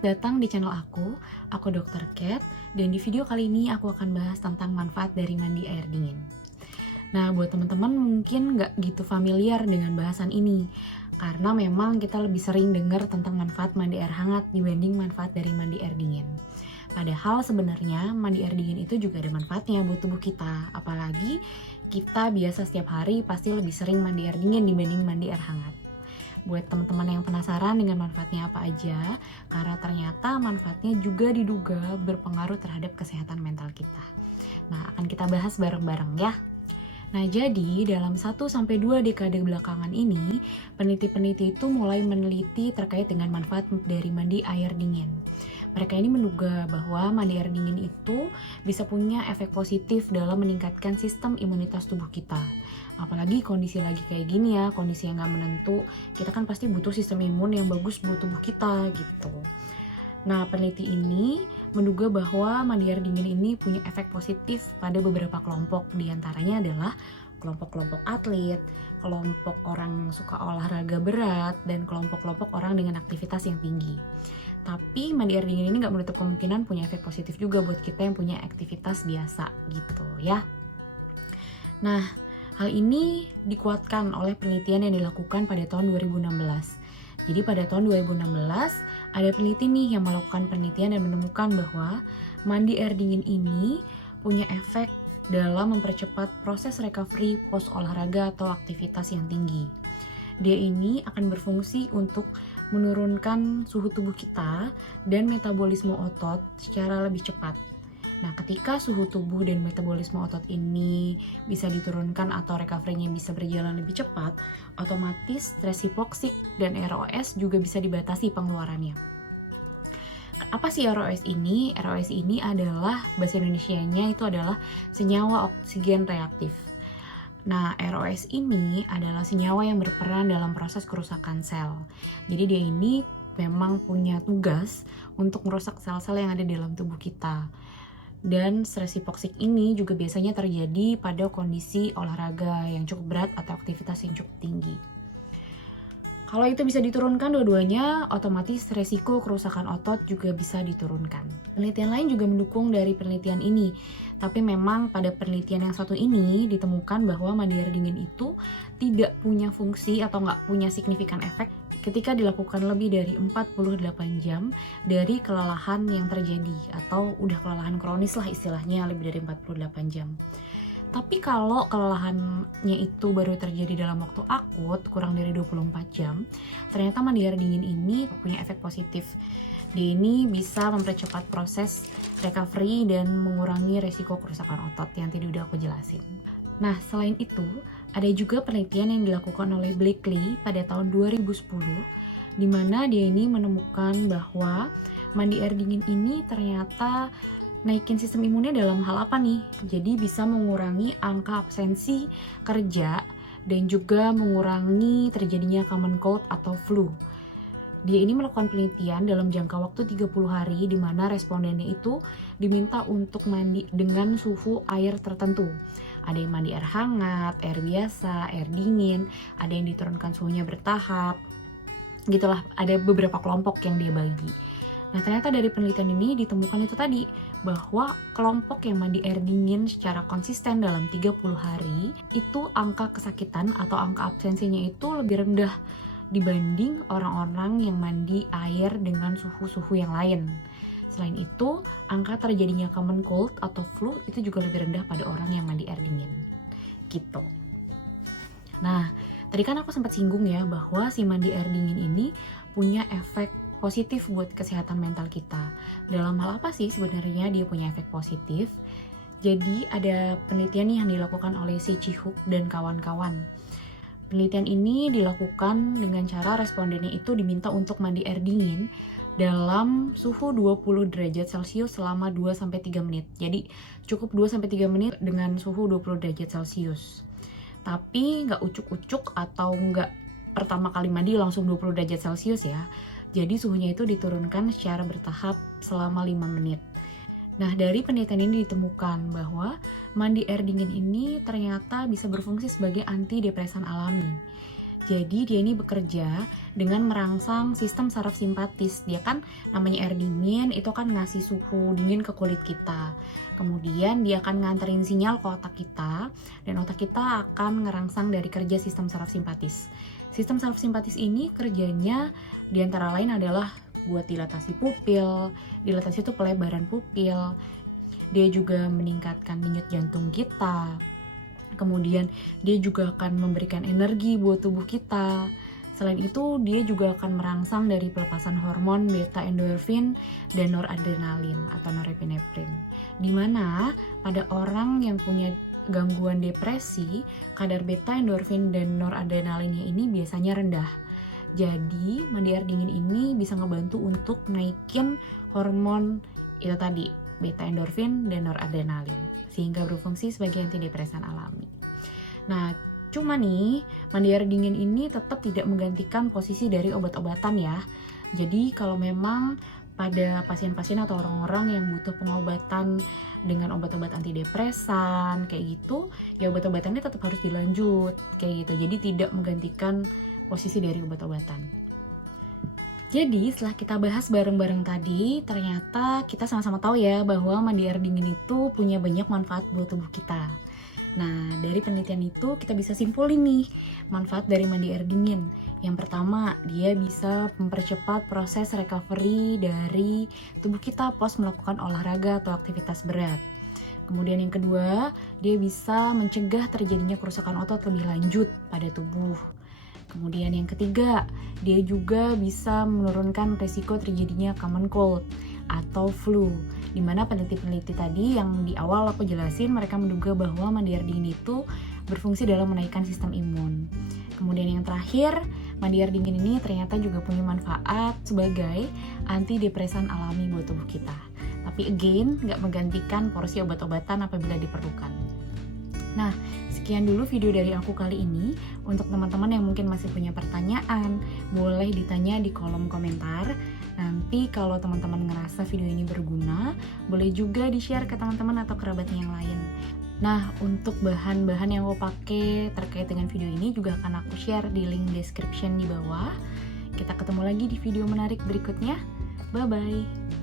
Selamat datang di channel aku Dr. Cat, dan di video kali ini aku akan bahas tentang manfaat dari mandi air dingin. Nah, buat teman-teman mungkin nggak gitu familiar dengan bahasan ini, karena memang kita lebih sering dengar tentang manfaat mandi air hangat dibanding manfaat dari mandi air dingin. Padahal sebenarnya mandi air dingin itu juga ada manfaatnya buat tubuh kita, apalagi kita biasa setiap hari pasti lebih sering mandi air dingin dibanding mandi air hangat. Buat teman-teman yang penasaran dengan manfaatnya apa aja, karena ternyata manfaatnya juga diduga berpengaruh terhadap kesehatan mental kita. Nah, akan kita bahas bareng-bareng ya. Nah, jadi dalam 1-2 dekade belakangan ini, peneliti-peneliti itu mulai meneliti terkait dengan manfaat dari mandi air dingin. Mereka ini menduga bahwa mandi air dingin itu bisa punya efek positif dalam meningkatkan sistem imunitas tubuh kita. Apalagi kondisi lagi kayak gini ya, kondisi yang gak menentu, kita kan pasti butuh sistem imun yang bagus buat tubuh kita gitu. Nah, peneliti ini menduga bahwa mandi air dingin ini punya efek positif pada beberapa kelompok. Di antaranya adalah kelompok-kelompok atlet, kelompok orang suka olahraga berat, dan kelompok-kelompok orang dengan aktivitas yang tinggi. Tapi mandi air dingin ini nggak menutup kemungkinan punya efek positif juga buat kita yang punya aktivitas biasa gitu ya. Nah, hal ini dikuatkan oleh penelitian yang dilakukan pada tahun 2016. Jadi pada tahun 2016, ada peneliti nih yang melakukan penelitian dan menemukan bahwa mandi air dingin ini punya efek dalam mempercepat proses recovery post olahraga atau aktivitas yang tinggi. Dia ini akan berfungsi untuk menurunkan suhu tubuh kita dan metabolisme otot secara lebih cepat. Nah, ketika suhu tubuh dan metabolisme otot ini bisa diturunkan atau recovery-nya bisa berjalan lebih cepat, otomatis stres hipoksik dan ROS juga bisa dibatasi pengeluarannya. Apa sih ROS ini? ROS ini adalah, bahasa Indonesianya itu adalah senyawa oksigen reaktif. Nah, ROS ini adalah senyawa yang berperan dalam proses kerusakan sel. Jadi dia ini memang punya tugas untuk merusak sel-sel yang ada di dalam tubuh kita. Dan stres hipoksik ini juga biasanya terjadi pada kondisi olahraga yang cukup berat atau aktivitas yang cukup tinggi. Kalau itu bisa diturunkan dua-duanya, otomatis resiko kerusakan otot juga bisa diturunkan. Penelitian lain juga mendukung dari penelitian ini, tapi memang pada penelitian yang satu ini ditemukan bahwa mandi air dingin itu tidak punya fungsi atau nggak punya signifikan efek ketika dilakukan lebih dari 48 jam dari kelelahan yang terjadi, atau udah kelelahan kronis lah istilahnya, lebih dari 48 jam. Tapi kalau kelelahannya itu baru terjadi dalam waktu akut, kurang dari 24 jam, ternyata mandi air dingin ini punya efek positif. Dia ini bisa mempercepat proses recovery dan mengurangi resiko kerusakan otot yang tadi udah aku jelasin. Nah, selain itu, ada juga penelitian yang dilakukan oleh Blakely pada tahun 2010, di mana dia ini menemukan bahwa mandi air dingin ini ternyata naikin sistem imunnya dalam hal apa nih? Jadi bisa mengurangi angka absensi kerja dan juga mengurangi terjadinya common cold atau flu. Dia ini melakukan penelitian dalam jangka waktu 30 hari di mana respondennya itu diminta untuk mandi dengan suhu air tertentu. Ada yang mandi air hangat, air biasa, air dingin, ada yang diturunkan suhunya bertahap. Gitulah, ada beberapa kelompok yang dia bagi. Nah, ternyata dari penelitian ini ditemukan itu tadi, bahwa kelompok yang mandi air dingin secara konsisten dalam 30 hari, itu angka kesakitan atau angka absensinya itu lebih rendah dibanding orang-orang yang mandi air dengan suhu-suhu yang lain. Selain itu, angka terjadinya common cold atau flu itu juga lebih rendah pada orang yang mandi air dingin. Gitu. Nah, tadi kan aku sempat singgung ya bahwa si mandi air dingin ini punya efek positif buat kesehatan mental kita. Dalam hal apa sih sebenarnya dia punya efek positif? Jadi ada penelitian nih yang dilakukan oleh Si Chi-hook dan kawan-kawan. Penelitian ini dilakukan dengan cara respondennya itu diminta untuk mandi air dingin dalam suhu 20 derajat Celcius selama 2-3 menit. Jadi cukup 2-3 menit dengan suhu 20 derajat Celcius. Tapi nggak ucuk-ucuk atau nggak pertama kali mandi langsung 20 derajat Celcius ya. Jadi suhunya itu diturunkan secara bertahap selama 5 menit. Nah, dari penelitian ini ditemukan bahwa mandi air dingin ini ternyata bisa berfungsi sebagai antidepresan alami. Jadi dia ini bekerja dengan merangsang sistem saraf simpatis. Dia kan namanya air dingin, itu kan ngasih suhu dingin ke kulit kita. Kemudian dia akan nganterin sinyal ke otak kita, dan otak kita akan ngerangsang dari kerja sistem saraf simpatis. Sistem saraf simpatis ini kerjanya diantara lain adalah buat dilatasi pupil. Dilatasi itu pelebaran pupil. Dia juga meningkatkan denyut jantung kita. Kemudian dia juga akan memberikan energi buat tubuh kita. Selain itu, dia juga akan merangsang dari pelepasan hormon beta endorfin dan noradrenalin atau norepinefrin. Dimana pada orang yang punya gangguan depresi, kadar beta endorfin dan noradrenalinnya ini biasanya rendah. Jadi, mandi air dingin ini bisa ngebantu untuk naikin hormon itu tadi, beta endorfin dan noradrenalin, sehingga berfungsi sebagai antidepresan alami. Nah, cuma nih, mandi air dingin ini tetap tidak menggantikan posisi dari obat-obatan ya. Jadi kalau memang pada pasien-pasien atau orang-orang yang butuh pengobatan dengan obat-obat antidepresan kayak gitu, ya obat-obatannya tetap harus dilanjut kayak gitu. Jadi tidak menggantikan posisi dari obat-obatan. Jadi setelah kita bahas bareng-bareng tadi, ternyata kita sama-sama tahu ya bahwa mandi air dingin itu punya banyak manfaat buat tubuh kita. Nah, dari penelitian itu kita bisa simpulin nih manfaat dari mandi air dingin. Yang pertama, dia bisa mempercepat proses recovery dari tubuh kita pas melakukan olahraga atau aktivitas berat. Kemudian yang kedua, dia bisa mencegah terjadinya kerusakan otot lebih lanjut pada tubuh. Kemudian yang ketiga, dia juga bisa menurunkan risiko terjadinya common cold atau flu. Dimana peneliti-peneliti tadi yang di awal aku jelasin, mereka menduga bahwa mandi air dingin itu berfungsi dalam menaikkan sistem imun. Kemudian yang terakhir, mandi air dingin ini ternyata juga punya manfaat sebagai antidepresan alami buat tubuh kita. Tapi again, nggak menggantikan porsi obat-obatan apabila diperlukan. Nah, sekian dulu video dari aku kali ini. Untuk teman-teman yang mungkin masih punya pertanyaan, boleh ditanya di kolom komentar. Nanti kalau teman-teman ngerasa video ini berguna, boleh juga di-share ke teman-teman atau kerabatnya yang lain. Nah, untuk bahan-bahan yang aku pakai terkait dengan video ini juga akan aku share di link description di bawah. Kita ketemu lagi di video menarik berikutnya. Bye-bye!